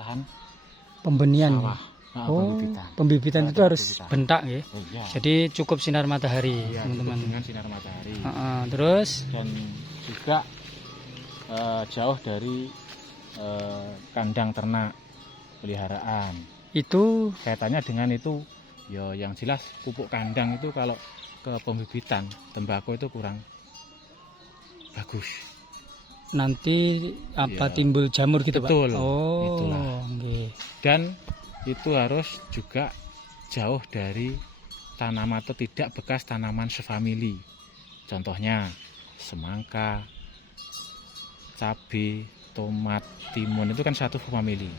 lahan Pembenian. sawah. Pembibitan itu harus bentak ya. Oh, iya. Jadi cukup sinar matahari, Iya, teman-teman. dengan sinar matahari. Terus Dan juga jauh dari kandang ternak peliharaan. itu Kaitannya dengan itu, ya yang jelas pupuk kandang itu kalau ke pembibitan tembakau itu kurang bagus. nanti apa Iya. timbul jamur gitu, Betul, Pak? Oh, itulah. nggih. Dan itu harus juga jauh dari tanaman atau tidak bekas tanaman sefamili. Contohnya semangka, cabai, tomat, timun itu kan satu famili.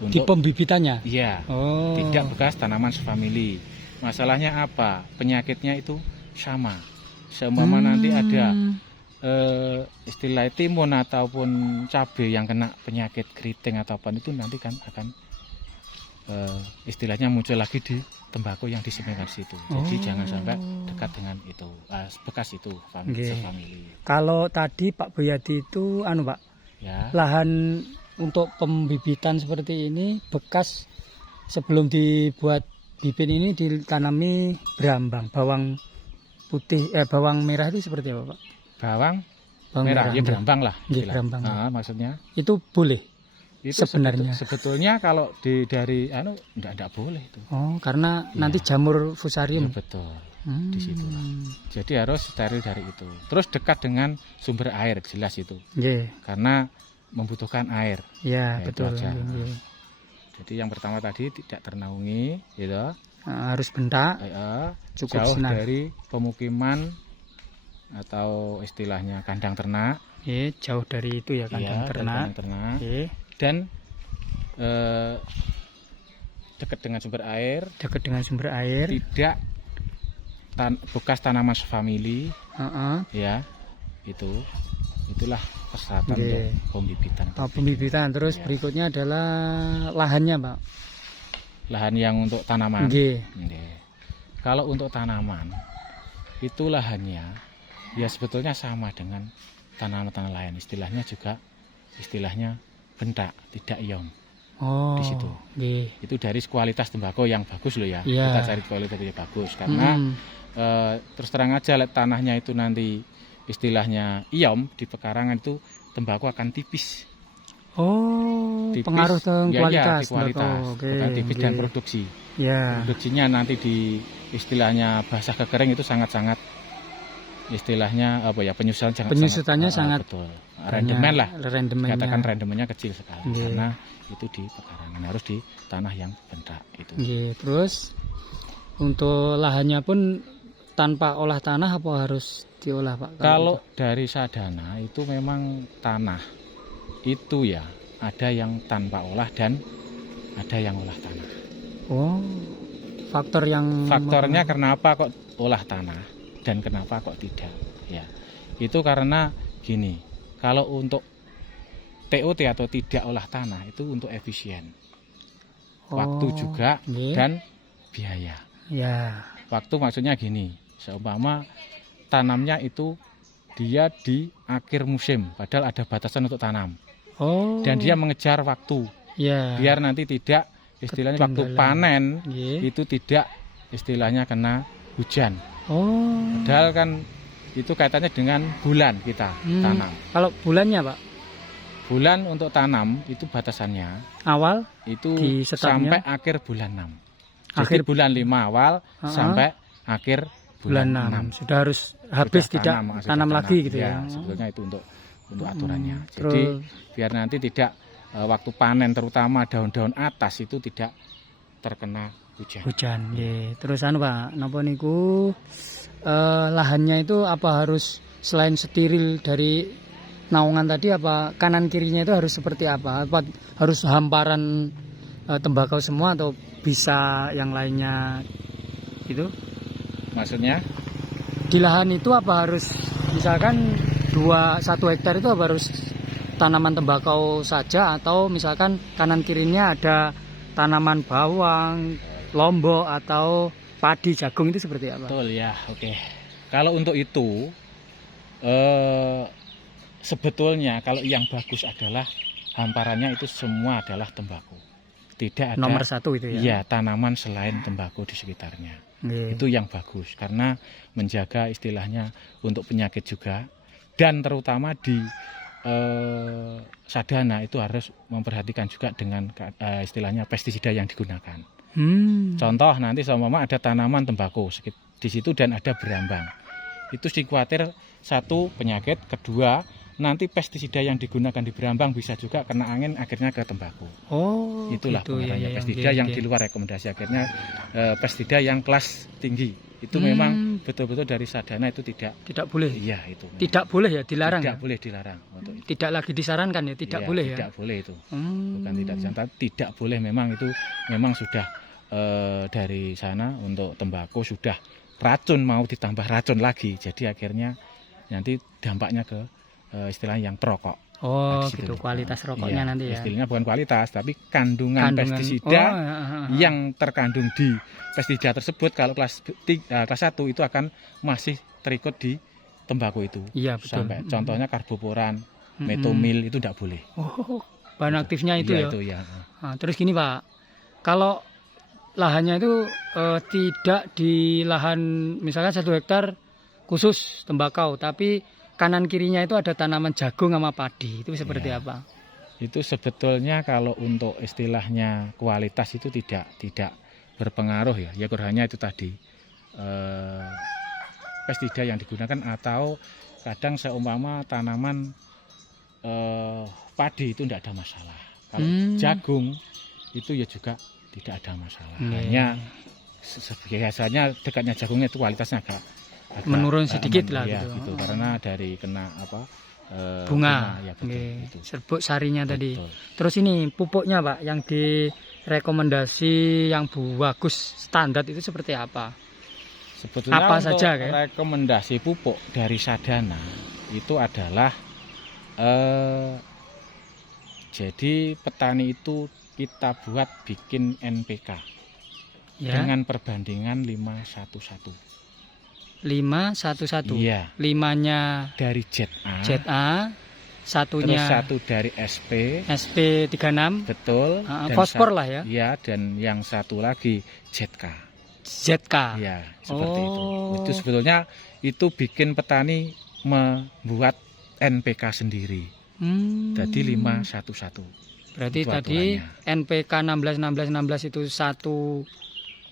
Di pembibitannya. Iya, Oh. tidak bekas tanaman sefamili. Masalahnya apa? Penyakitnya itu sama. Seumpama nanti ada istilah timun ataupun cabai yang kena penyakit keriting atau apa itu nanti kan akan istilahnya muncul lagi di tembakau yang disimpan di situ. Jadi jangan sampai dekat dengan itu bekas itu sefamili. Kalau tadi Pak Boyadi itu Pak, Ya. lahan untuk pembibitan seperti ini bekas sebelum dibuat bibit ini ditanami berambang, bawang putih, bawang merah itu seperti apa, Pak? Bawang Merah, ya berambang lah. Nggih, istilah. berambang. Maksudnya Itu boleh itu sebenarnya. sebetulnya kalau dari enggak boleh itu. Oh, karena Iya. nanti jamur Ya, fusarium. betul. Di situ. Jadi harus steril dari itu. Terus dekat dengan sumber air, jelas itu. Nggih. Karena membutuhkan air. Ya, Ya, itu betul. aja. Nggih. Jadi yang pertama tadi tidak ternaungi, gitu. Harus bentak, cukup Jauh sinar. dari pemukiman atau istilahnya kandang ternak. Jauh dari itu ya kandang Iya, dari ternak. kandang ternak. Nggih. Dan dekat dengan sumber air, Dekat dengan sumber air. tidak bekas tanaman sefamili, ya itulah persyaratan Nggih. untuk pembibitan. Pembibitan. Terus Ya. berikutnya adalah lahannya, Pak. Lahan yang untuk tanaman. Nggih. Nggih. Kalau untuk tanaman itu lahannya ya sebetulnya sama dengan tanaman-tanaman lain. Istilahnya bentak, tidak iom. Oh. Di situ. Nggih. Itu dari kualitas tembakau yang bagus loh ya. Iya. Kita cari kualitas yang bagus karena terus terang aja tanahnya itu nanti istilahnya iom di pekarangan itu tembakau akan tipis. Oh, Tipis, pengaruh ke ya, kualitas. di kualitas. Oke. Bukan tipis dan Nggih. produksi. Ya. Produksinya nanti di istilahnya basah ke kering itu sangat-sangat istilahnya apa ya Penyusutannya sangat betul. Rendemen lah. Rendemennya. Katakan rendemennya kecil sekali. Nggih. Karena itu di pekarangan harus di tanah yang bentak itu. Nggih. Terus untuk lahannya pun tanpa olah tanah apa harus diolah, Pak? Kalau dari sadana itu memang tanah itu ya ada yang tanpa olah dan ada yang olah tanah. Oh, faktornya kenapa kok olah tanah dan kenapa kok tidak? Ya, itu karena gini, kalau untuk TOT atau tidak olah tanah itu untuk efisien, waktu juga nggih. dan biaya. Ya. Waktu maksudnya gini, seumpama tanamnya itu dia di akhir musim, padahal ada batasan untuk tanam. Oh. Dan dia mengejar waktu, ya. biar nanti tidak istilahnya waktu panen Nggih. itu tidak istilahnya kena hujan. Oh. Padahal kan itu kaitannya dengan bulan kita tanam. Kalau bulannya, Pak? Bulan untuk tanam itu batasannya Awal itu di setapnya? sampai akhir bulan 6. Jadi Akhir bulan 5 awal sampai akhir bulan 6. Sudah harus habis, Sudah tidak tanam lagi gitu ya. Sebetulnya itu untuk aturannya. Jadi biar nanti tidak waktu panen terutama daun-daun atas itu tidak terkena hujan. Nggih. Terus Pak, napa niku lahannya itu apa harus selain steril dari naungan tadi, apa kanan kirinya itu harus seperti apa? Apa harus hamparan tembakau semua atau bisa yang lainnya itu? Maksudnya Di lahan itu apa harus misalkan 1 hektar itu apa harus tanaman tembakau saja, atau misalkan kanan kirinya ada tanaman bawang, lombok atau padi, jagung, itu seperti apa? betul ya, oke. Kalau untuk itu sebetulnya kalau yang bagus adalah hamparannya itu semua adalah tembakau. Tidak ada Nomor 1 itu ya. iya, tanaman selain tembakau di sekitarnya. Nggih. Itu yang bagus karena menjaga istilahnya untuk penyakit juga, dan terutama di sadana itu harus memperhatikan juga dengan istilahnya pestisida yang digunakan. Contoh nanti seumpama ada tanaman tembakau di situ dan ada berambang, itu sih khawatir satu penyakit, kedua nanti pestisida yang digunakan di berambang bisa juga kena angin akhirnya ke tembakau. Oh, Itulah gitu, ya, pengaruhnya ya, pestisida yang di luar rekomendasi, akhirnya pestisida yang kelas tinggi itu memang betul-betul dari sadana itu tidak boleh. iya itu Tidak boleh ya, dilarang. tidak Ya? boleh dilarang untuk itu. Tidak lagi disarankan ya, tidak Iya, boleh ya. tidak boleh itu. Bukan tidak disarankan, tidak boleh, memang itu memang sudah dari sana untuk tembakau sudah racun, mau ditambah racun lagi, jadi akhirnya nanti dampaknya ke istilahnya yang perokok. Oh, di situ gitu nih. kualitas rokoknya Iya, nanti ya. istilahnya bukan kualitas tapi kandungan pestisida yang terkandung di pestisida tersebut kalau kelas 1 itu akan masih terikut di tembakau itu. Iya, betul. Sampai contohnya karboporan, metomil itu tidak boleh. Oh, bahan aktifnya itu Iya, ya. itu ya. Nah, terus gini Pak, kalau lahannya itu tidak di lahan misalkan 1 hektar khusus tembakau, tapi kanan kirinya itu ada tanaman jagung sama padi, itu seperti Iya. apa? Itu sebetulnya kalau untuk istilahnya kualitas itu tidak berpengaruh ya. Ya hanya itu tadi pestisida yang digunakan, atau kadang seumpama tanaman padi itu tidak ada masalah. Kalau jagung itu ya juga tidak ada masalah. Hanya biasanya dekatnya jagungnya itu kualitasnya agak menurun sedikit lah ya, gitu. gitu. Karena dari kena bunga, ya, betul, itu. serbuk sarinya tadi. Betul. Terus ini pupuknya Pak, yang direkomendasi yang bagus standar itu seperti apa? Sebetulnya Apa untuk saja, kayak? rekomendasi pupuk dari sadana itu adalah jadi petani itu kita buat bikin NPK Ya. dengan perbandingan 5:1:1. 5:1:1. Iya. 5-nya Dari ZA, ZA, terus satunya 1 dari SP, SP36, betul. Dan fosfor lah ya. Iya, dan yang satu lagi ZK. ZK. Iya, seperti itu. Oh. Itu sebetulnya itu bikin petani membuat NPK sendiri. Jadi 5:1:1. Berarti Itu tadi aturannya. NPK 16 itu satu,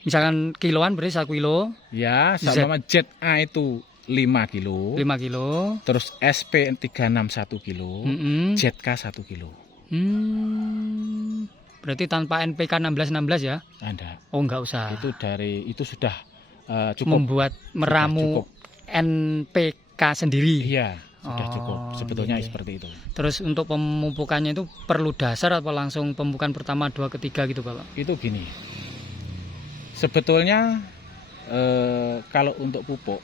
misalkan kiloan berarti 1 kilo, Ya, sama ZA itu 5 kilo. 5 kilo. Terus SP36 1 kilo, ZK 1 kilo. Berarti tanpa NPK 16 ya? Anda. Oh, enggak usah. Itu sudah cukup. Membuat meramu cukup. NPK sendiri. Iya, sudah cukup. Sebetulnya iya. seperti itu. Terus untuk pemupukannya itu perlu dasar atau langsung pemupukan pertama, 2, ketiga gitu Bapak? Itu gini. Sebetulnya kalau untuk pupuk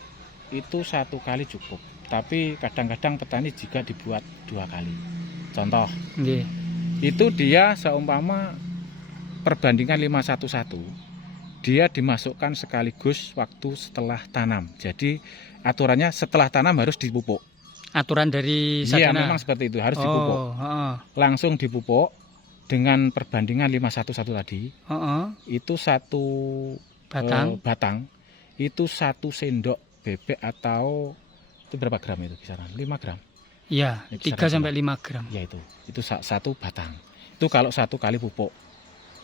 itu 1 kali cukup. Tapi kadang-kadang petani juga dibuat 2 kali. Contoh, Nggih. itu dia seumpama perbandingan 5:1:1, dia dimasukkan sekaligus waktu setelah tanam. Jadi aturannya setelah tanam harus dipupuk. Aturan dari Iya, sadana. memang seperti itu, harus dipupuk. Langsung dipupuk dengan perbandingan 5:1:1 tadi. Itu 1 batang itu 1 sendok bebek, atau itu berapa gram itu kisaran? 5 gram. Iya, Ya, 3-5 gram. Ya itu 1 batang. Itu kalau 1 kali pupuk.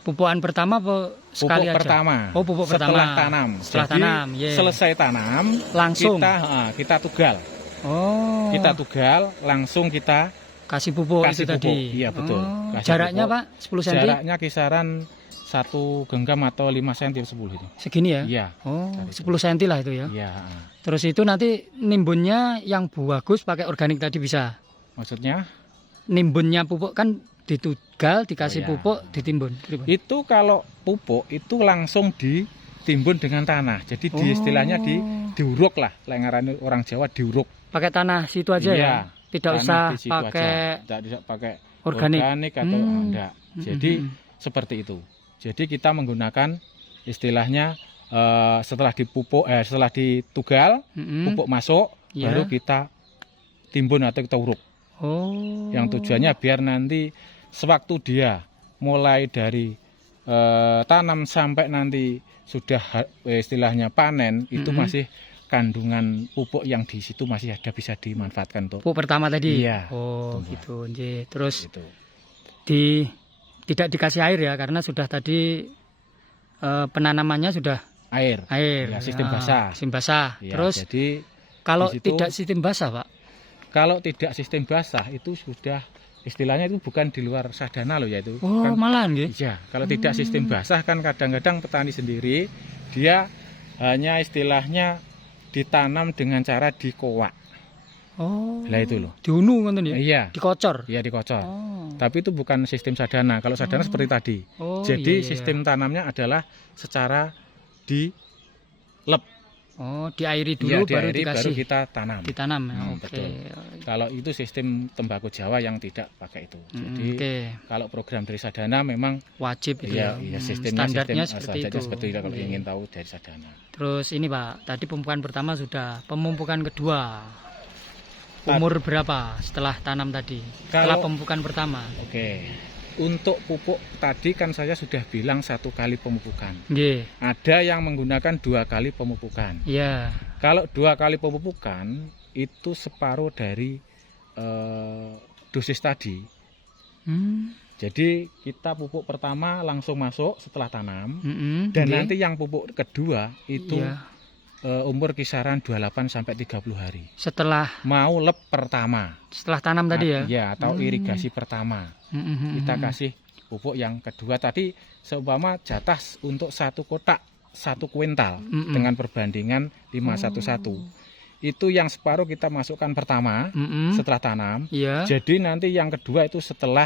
Pupukan pertama apa sekali Pupuk aja? pertama. Oh, pupuk setelah pertama. tanam. Setelah Jadi, tanam, yeah. selesai tanam Langsung kita tugal. Oh. Kita tugal, langsung kita kasih pupuk kasih itu pupuk. tadi. Iya, betul. Oh. Kasih Jaraknya pupuk. Pak 10 cm? Jaraknya kisaran 1 genggam atau 5 cm 10 itu. Segini ya? Iya. Oh, Dari 10 cm lah itu ya. Iya. Terus itu nanti nimbunnya yang bagus pakai organik tadi bisa. Maksudnya Nimbunnya pupuk kan ditugal, dikasih Oh, iya. pupuk, ditimbun. itu kalau pupuk itu langsung ditimbun dengan tanah. Jadi istilahnya diuruk lah, lengaran orang Jawa diuruk. Pakai tanah situ aja Iya, ya. Tidak tanah usah di situ pakai aja. Tidak pakai organik. atau enggak. Jadi seperti itu. Jadi kita menggunakan istilahnya setelah dipupuk, setelah ditugal, pupuk masuk, Iya. baru kita timbun atau kita uruk. Oh. Yang tujuannya biar nanti sewaktu dia mulai dari tanam sampai nanti sudah istilahnya panen, itu masih kandungan pupuk yang di situ masih ada, bisa dimanfaatkan untuk Pupuk pertama tadi. Iya, Oh, tumbuhan. gitu. Nggih. Terus itu. tidak dikasih air ya, karena sudah tadi penanamannya sudah Air. air. Ya, sistem Ah, basah. Sistem basah. Ya, Terus jadi kalau di situ- tidak sistem basah, Pak? kalau tidak sistem basah itu sudah istilahnya itu bukan di luar sadana loh ya itu. Oh, Kan, malahan nggih. iya, kalau tidak sistem basah kan kadang-kadang petani sendiri dia hanya istilahnya ditanam dengan cara dikowak. Oh. Lah itu loh. Diunu ngoten ya? Iya, Dikocor. iya dikocor. Oh. Tapi itu bukan sistem sadana. Kalau sadana seperti tadi. Oh, Jadi iya, iya. sistem tanamnya adalah secara dilep. Oh, diairi Iya, dulu baru diairi, baru dikasih. kita tanam. Ditanam. Oke. Betul. Kalau itu sistem tembakau Jawa yang tidak pakai itu. Jadi Oke. kalau program dari sadana memang Wajib itu iya, ya. iya sistemnya Standarnya sistem seperti itu. seperti itu kalau Oke. ingin tahu dari sadana. Terus ini Pak, tadi pemupukan pertama sudah, pemupukan kedua. Umur berapa setelah tanam tadi? Setelah Kalau- pemupukan pertama. Oke. Untuk pupuk tadi kan saya sudah bilang 1 kali pemupukan. Nggih. Ada yang menggunakan 2 kali pemupukan. Iya. Kalau 2 kali pemupukan itu separuh dari dosis tadi. Hmm. Jadi kita pupuk pertama langsung masuk setelah tanam. Dan Nggih. nanti yang pupuk kedua itu Iya. umur kisaran 28 sampai 30 hari. Setelah Mau lep pertama. tanam tadi ya. Ya, atau irigasi pertama. Kita Hmm. kasih pupuk yang kedua tadi seumpama jatah untuk 1 kotak 1 kuintal dengan perbandingan 5:1. Itu yang separuh kita masukkan pertama setelah tanam. Iya. Jadi nanti yang kedua itu setelah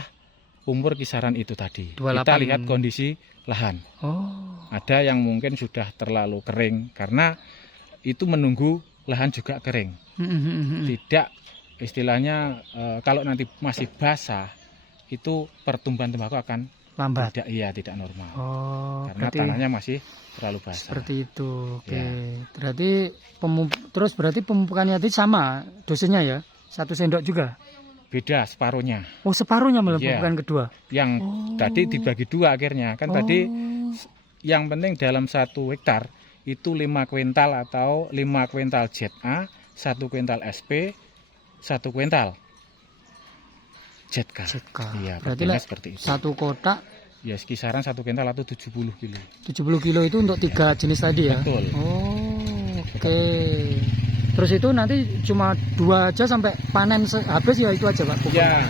umur kisaran itu tadi. 28. Kita lihat kondisi lahan. Oh. Ada yang mungkin sudah terlalu kering karena itu menunggu lahan juga kering. Tidak istilahnya kalau nanti masih basah itu pertumbuhan tembakau akan Lambat. tidak normal. Oh, Karena berarti tanahnya masih terlalu basah. seperti itu. Oke. Ya. Berarti berarti pemupukannya tadi sama dosisnya ya? 1 sendok juga. Beda separuhnya. Oh, separuhnya malah Iya. pemupukan kedua. Yang tadi dibagi 2 akhirnya. Kan tadi yang penting dalam 1 hektar itu 5 kuintal atau 5 kuintal ZA, 1 kuintal SP, 1 kuintal ZK. ZK. Iya, Berarti bagiannya lah seperti itu. 1 kotak Ya kisaran 1 kuintal atau 70 kilo. 70 kilo itu untuk 3 jenis tadi ya? Betul. Oh, oke. Terus itu nanti cuma 2 aja sampai panen habis ya, itu aja Pak? pupuk? Ya,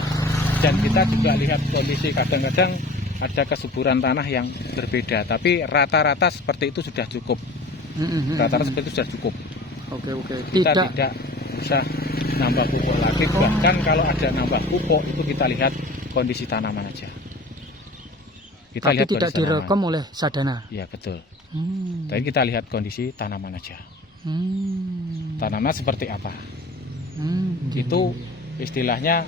dan kita juga lihat kondisi kadang-kadang ada kesuburan tanah yang berbeda, tapi rata-rata seperti itu sudah cukup. Rata-rata seperti itu sudah cukup. Oke. Kita Tidak. tidak bisa nambah pupuk lagi. Bahkan kalau ada nambah pupuk itu kita lihat kondisi tanaman aja. Kita Tapi lihat tidak kondisi direkom tanaman. oleh sadana. Ya betul. Hmm. Tapi kita lihat kondisi tanaman aja. Tanaman seperti apa? Itu istilahnya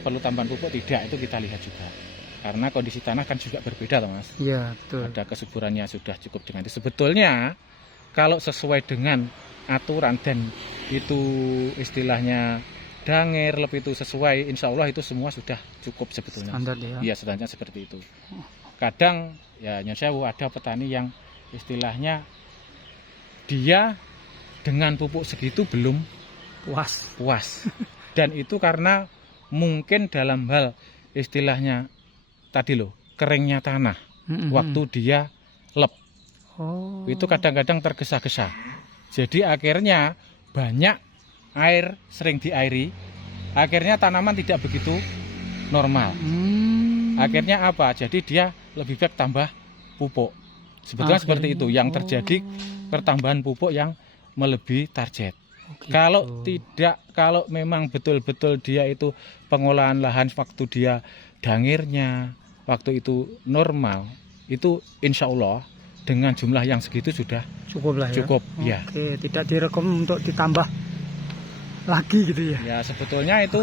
perlu tambahan pupuk tidak, itu kita lihat juga. Karena kondisi tanah kan juga berbeda, Mas. Iya, betul. Ada kesuburannya sudah cukup dengan itu. Sebetulnya kalau sesuai dengan aturan dan itu istilahnya dangir lebih itu sesuai, insya Allah itu semua sudah cukup sebetulnya. Standar ya. Iya, standarnya seperti itu. Kadang ya nyun sewu ada petani yang istilahnya dia dengan pupuk segitu belum puas. Dan itu karena mungkin dalam hal istilahnya tadi loh, keringnya tanah waktu dia lep. Oh. Itu kadang-kadang tergesa-gesa. Jadi akhirnya banyak air sering diairi, akhirnya tanaman tidak begitu normal. Akhirnya apa? Jadi dia lebih baik tambah pupuk. Sebetulnya seperti itu yang terjadi, pertambahan pupuk yang melebihi target. Kalau memang betul-betul dia itu pengolahan lahan waktu dia dangirnya waktu itu normal, itu insya Allah dengan jumlah yang segitu sudah cukup lah ya. Cukup, ya. Oke, tidak direkom untuk ditambah lagi gitu ya. Ya sebetulnya itu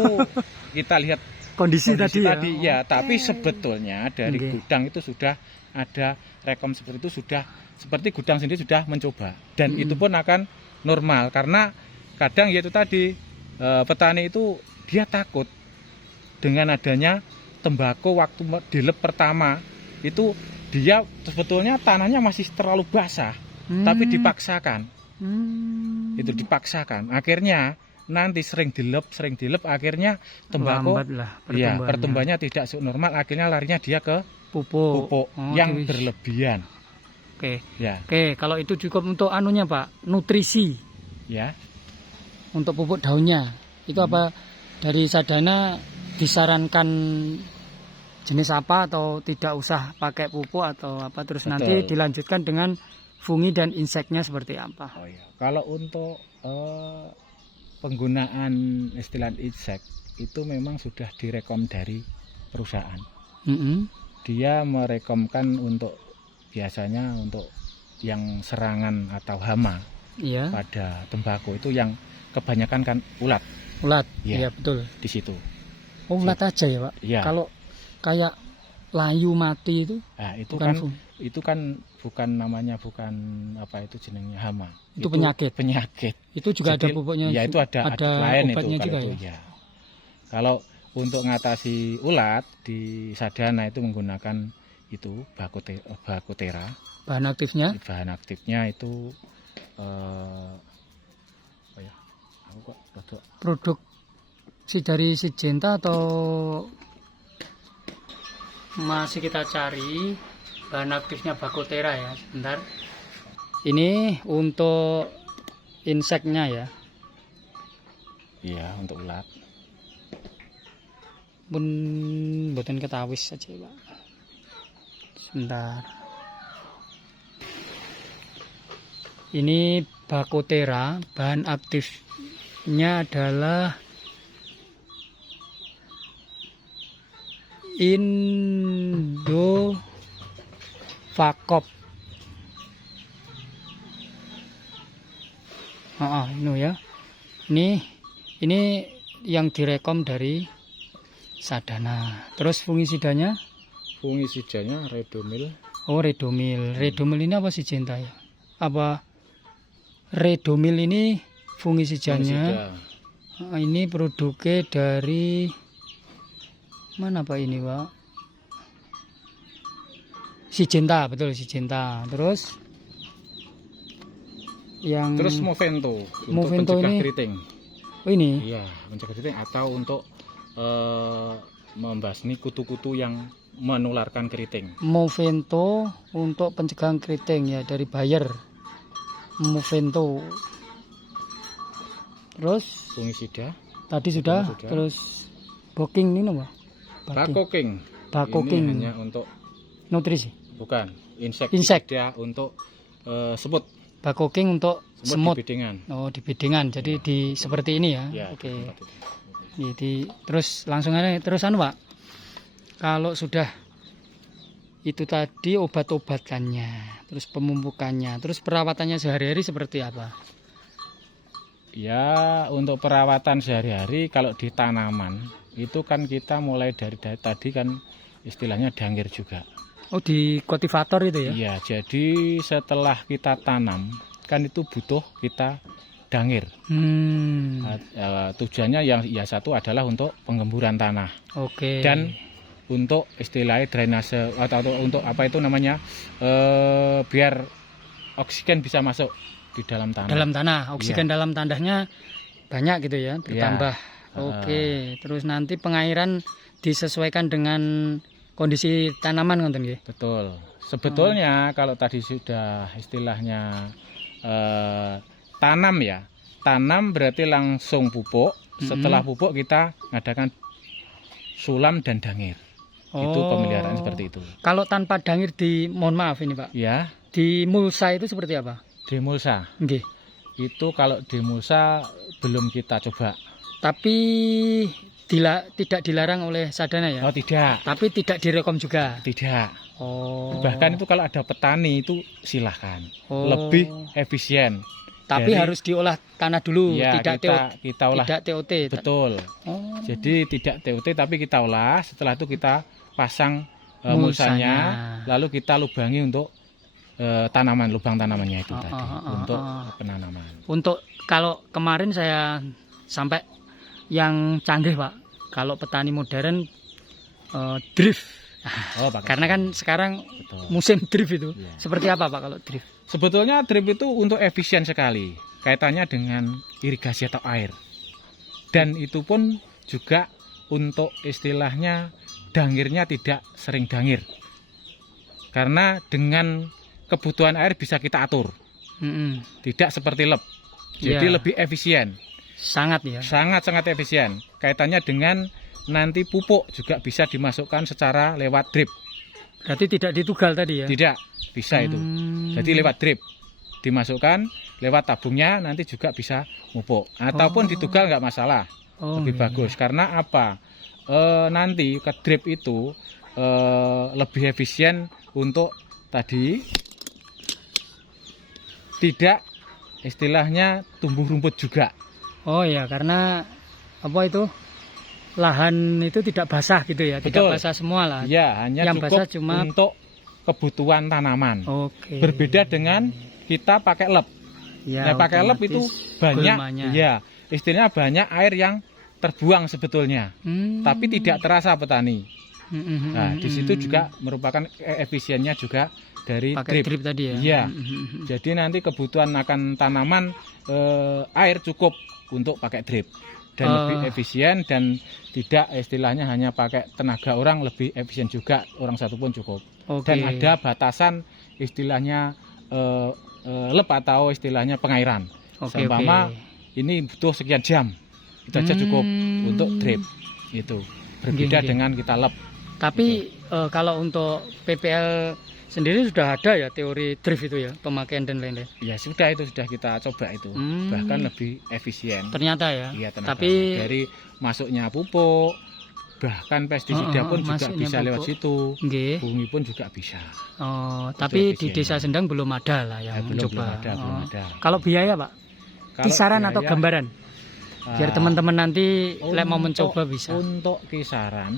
kita lihat Kondisi tadi ya. ya, tapi sebetulnya dari Oke. gudang itu sudah ada rekom seperti itu, sudah seperti gudang sendiri sudah mencoba dan itu pun akan normal karena kadang yaitu tadi petani itu dia takut dengan adanya tembakau waktu dilep pertama itu dia sebetulnya tanahnya masih terlalu basah, tapi dipaksakan. Itu dipaksakan. Akhirnya nanti sering dilep, akhirnya tembakau lambat lah ya pertumbuhannya. pertumbuhannya tidak normal, akhirnya larinya dia ke Pupuk. pupuk Oh, yang di- berlebihan. Oke. Ya, Oke, kalau itu cukup untuk anunya Pak, nutrisi ya. untuk pupuk daunnya. Itu apa dari Sadana disarankan jenis apa atau tidak usah pakai pupuk atau apa terus Betul. nanti dilanjutkan dengan fungi dan inseknya seperti apa? Oh iya. Kalau untuk penggunaan istilah insek itu memang sudah direkom dari perusahaan. Mm-mm. Dia merekomkan untuk biasanya untuk yang serangan atau hama Iya, pada tembakau itu yang kebanyakan kan ulat ulat. Iya. Iya, betul. di situ. Oh, ulat aja ya, Pak. Iya. Kalau kayak layu mati itu Nah, itu bukan kan fungi. itu kan bukan namanya bukan apa itu jenengnya hama. Itu penyakit. Penyakit. Itu juga Jadi, ada pupuknya. ya itu ada lain itu obatnya kalau juga itu, ya. ya. Kalau untuk mengatasi ulat di Sadana itu menggunakan itu bakutera. Bahan aktifnya Bahan aktifnya itu apa ya? Aku kok rada produk dari Syngenta atau masih kita cari bahan aktifnya Bakutera ya. Sebentar. Ini untuk inseknya ya. iya untuk ulat. Pun boten ketawis saja, Pak. Sebentar. Ini Bakutera, bahan aktifnya adalah Indofacop. Ini ya. Ini yang direkom dari Sadana. Terus fungisidanya? Fungisidanya Redomil. Oh, Redomil. Redomil ini apa sih cinta ya? Apa Redomil ini fungisidanya? Ini produknya dari mana Pak ini, Pak? Syngenta, betul Syngenta. Terus yang Terus Movento untuk Movento pencegah ini? keriting. Oh, ini. Iya, mencegah keriting atau untuk membasmi kutu-kutu yang menularkan keriting. Movento untuk pencegahan keriting ya dari Bayer. Movento. Terus Fungisida, tadi sudah. Sudah. Terus Boking ini apa? Bakoking. Bakoking. Ini hanya untuk Nutrisi. bukan insek. Insek. Dia untuk semut. Bakoking untuk semut. Di bedengan. Oh, di bedengan. Jadi di seperti ini ya. Ya, Oke. di tempat itu. Jadi terus langsung aja terusan Pak. Kalau sudah itu tadi obat-obatannya, terus pemupukannya, terus perawatannya sehari-hari seperti apa? Ya, untuk perawatan sehari-hari kalau di tanaman itu kan kita mulai dari tadi kan istilahnya dangir juga. Oh, di kultivator itu ya? Iya, jadi setelah kita tanam kan itu butuh kita dangir. Tujuannya yang ya satu adalah untuk penggemburan tanah Oke. dan untuk istilahnya drainase atau untuk apa itu namanya biar oksigen bisa masuk di dalam tanah. Dalam tanah, oksigen dalam tanahnya banyak gitu ya, bertambah. Oke, terus nanti pengairan disesuaikan dengan kondisi tanaman ngoten nggih. Betul. Sebetulnya kalau tadi sudah istilahnya tanam ya. Tanam berarti langsung pupuk. Setelah pupuk kita ngadakan sulam dan dangir. Itu pemeliharaan seperti itu. Kalau tanpa dangir mohon maaf ini Pak, Ya, di mulsa itu seperti apa? demulsa. Nggih. Itu kalau demulsa belum kita coba. Tapi tidak dilarang oleh Sadana ya. Oh, tidak. Tapi tidak direkom juga. Tidak. Oh. Bahkan itu kalau ada petani itu silahkan. Oh. Lebih efisien. Tapi Dari- harus diolah tanah dulu, Ya, tidak kita olah. tidak TOT. Betul. Oh. Jadi tidak TOT tapi kita olah. Setelah itu kita pasang Mulsanya. mulsanya, lalu kita lubangi untuk tanaman, lubang tanamannya itu tadi untuk penanaman. Untuk kalau kemarin saya sampai yang canggih Pak, kalau petani modern drift. Oh, pakai Karena kan sekarang betul. musim drift itu. Iya. Seperti apa Pak kalau drift? Sebetulnya drip itu untuk efisien sekali, kaitannya dengan irigasi atau air. Dan itu pun juga untuk istilahnya dangirnya tidak sering dangir. Karena dengan kebutuhan air bisa kita atur, tidak seperti lep. Jadi Iya. lebih efisien, Sangat ya. sangat-sangat efisien. Kaitannya dengan nanti pupuk juga bisa dimasukkan secara lewat drip. Berarti tidak ditugal tadi ya? Tidak, bisa itu. Jadi lewat drip dimasukkan, lewat tabungnya nanti juga bisa pupuk. Ataupun ditugal nggak masalah, lebih iya. bagus. Karena apa? Nanti ke drip itu lebih efisien untuk tadi tidak istilahnya tumbuh rumput juga. Oh ya, karena apa itu? Lahan itu tidak basah gitu ya, tidak Betul. basah semua lah. Ya, hanya Yang cukup basah cuma untuk kebutuhan tanaman. Oke. Berbeda dengan kita pakai lep. Ya, Nah, pakai lep itu otomatis banyak, gulmanya. ya, istilahnya banyak air yang terbuang sebetulnya, tapi tidak terasa petani. Nah, di situ juga merupakan efisiennya juga dari pakai drip. drip tadi ya. Iya. Jadi nanti kebutuhan akan tanaman air cukup untuk pakai drip dan lebih efisien dan tidak istilahnya hanya pakai tenaga orang, lebih efisien juga, orang satu pun cukup. Oke. Dan ada batasan istilahnya lep atau istilahnya pengairan. Oke, Seumpama ini butuh sekian jam, itu aja cukup untuk drip. Itu berbeda Oke. dengan kita lep. Tapi kalau untuk PPL sendiri sudah ada ya teori drift itu ya, pemakaian dan lain-lain. Ya sudah, itu sudah kita coba itu, bahkan lebih efisien. Ternyata ya. Iya, tenaga. Tapi Dari masuknya pupuk, bahkan pestisida pun juga masuknya bisa lewat pupuk. situ. nggih. Bumi pun juga bisa. Oh, tapi di efisiennya. Desa Sendang belum ada lah yang Belum mencoba. ada, belum ada. Kalau biaya Pak, Kalau kisaran atau biaya, gambaran? Biar teman-teman nanti lek mau untuk- mencoba bisa. Untuk kisaran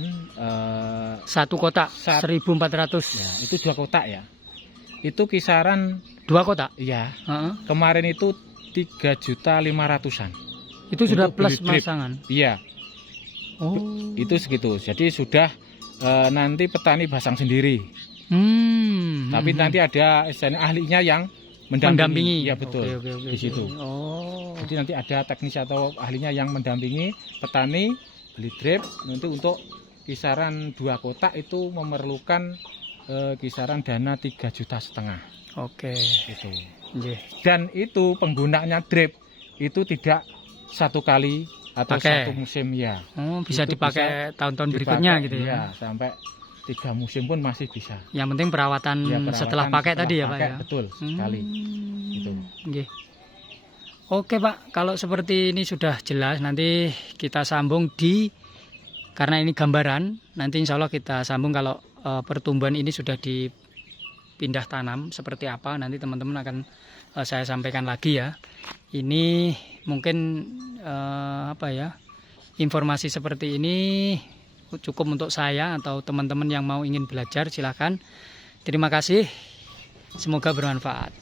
Satu kotak Sat- 1.400. ya, itu 2 kotak ya. Itu kisaran 2 kotak. ya, Heeh. kemarin itu 3.500.000-an. Itu sudah Untuk plus beli drip. masangan. Iya, Oh. itu segitu. Jadi sudah nanti petani pasang sendiri. Tapi nanti ada istilahnya ahlinya yang mendampingi. Ya betul. Oke, di situ. Oh. Jadi nanti ada teknis atau ahlinya yang mendampingi petani beli drip. Nanti untuk kisaran 2 kotak itu memerlukan kisaran dana 3,5 juta. Oke. Gitu. Nggih. Dan itu penggunaannya drip itu tidak satu kali atau Pakai. satu musim ya. Oh, bisa Itu dipakai tahun-tahun Dipakai, berikutnya gitu ya. iya, sampai 3 musim pun masih bisa. Yang penting perawatan, Ya, perawatan setelah pakai tadi ya, Pak pakai, ya. Betul sekali. Gitu. Nggih. Oke, Pak. Kalau seperti ini sudah jelas, nanti kita sambung karena ini gambaran, nanti insya Allah kita sambung kalau pertumbuhan ini sudah dipindah tanam seperti apa, nanti teman-teman akan saya sampaikan lagi ya. Ini mungkin informasi seperti ini cukup untuk saya atau teman-teman yang mau ingin belajar, silahkan. Terima kasih, semoga bermanfaat.